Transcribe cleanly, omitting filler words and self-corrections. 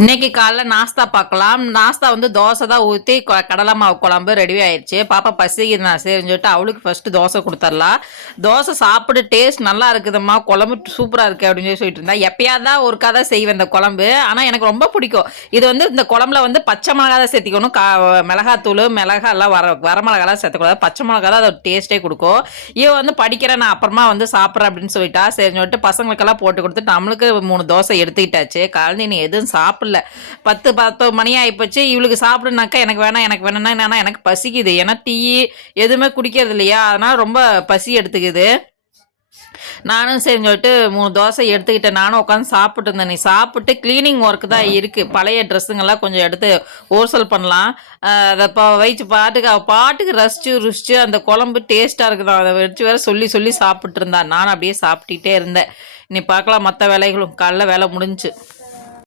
இன்னைக்கு காலைல நாஸ்தா பார்க்கலாம். நாஸ்தா வந்து தோசை தான் ஊத்தி கடலை மாவு குழம்பு ரெடி ஆயிடுச்சு. பாப்பா பசிக்குது நான் சரின்னு சொல்லிட்டு அவளுக்கு ஃபர்ஸ்ட் தோசை குடுத்துரலாம். தோசை சாப்பிட்டு டேஸ்ட் நல்லா இருக்குதும்மா, குழம்பு சூப்பரா இருக்கு அப்படின்னு சொல்லிட்டு இருந்தா. எப்பயாவது தான் ஒருக்கா தான் செய்வேன் இந்த குழம்பு. ஆனா எனக்கு ரொம்ப பிடிக்கும். இது வந்து இந்த குழம்புல வந்து பச்சை மிளகா தான் சேர்த்திக்கணும். மிளகாத்தூள், மிளகாலாம் வரமிளகாலாம் சேர்த்தக்கூடாது. பச்சை மிளகா தான் அதோட டேஸ்ட்டே கொடுக்கும். இவ வந்து படிக்கிறேன் நான் அப்புறமா வந்து சாப்பிட்றேன் அப்படின்னு சொல்லிட்டா. சரின்னு சொல்லிட்டு பசங்களுக்கெல்லாம் போட்டு கொடுத்துட்டு நம்மளுக்கு 3 தோசை எடுத்துக்கிட்டாச்சு. காலையில் நீ எதுவும் சாப்பிடல. 10 மணி ஆயிப்போச்சு. இவளுக்கு சாப்பிடுனாக்கா எனக்கு வேணாம் எனக்கு வேணும்னா என்னன்னா எனக்கு பசிக்குது. ஏன்னா டீ எதுவுமே குடிக்கிறது இல்லையா, அதனால ரொம்ப பசி எடுத்துக்குது. நானும் சரின்னு சொல்லிட்டு 3 தோசை எடுத்துக்கிட்டேன். நானும் உட்காந்து சாப்பிட்டு இருந்தேன். நீ சாப்பிட்டு கிளீனிங் ஒர்க் தான் இருக்கு. பழைய ட்ரெஸ்ஸுங்கெல்லாம் கொஞ்சம் எடுத்து ஹோல்சேல் பண்ணலாம். அதை வச்சு பாட்டுக்கு ரசிச்சு ருசிச்சு அந்த குழம்பு டேஸ்ட்டாக இருக்குது. அதை வச்சு வேற சொல்லி சொல்லி சாப்பிட்டு இருந்தான். நானும் அப்படியே சாப்பிட்டுட்டே இருந்தேன். நீ பார்க்கலாம் மற்ற வேலைகளும். காலைல வேலை முடிஞ்சு.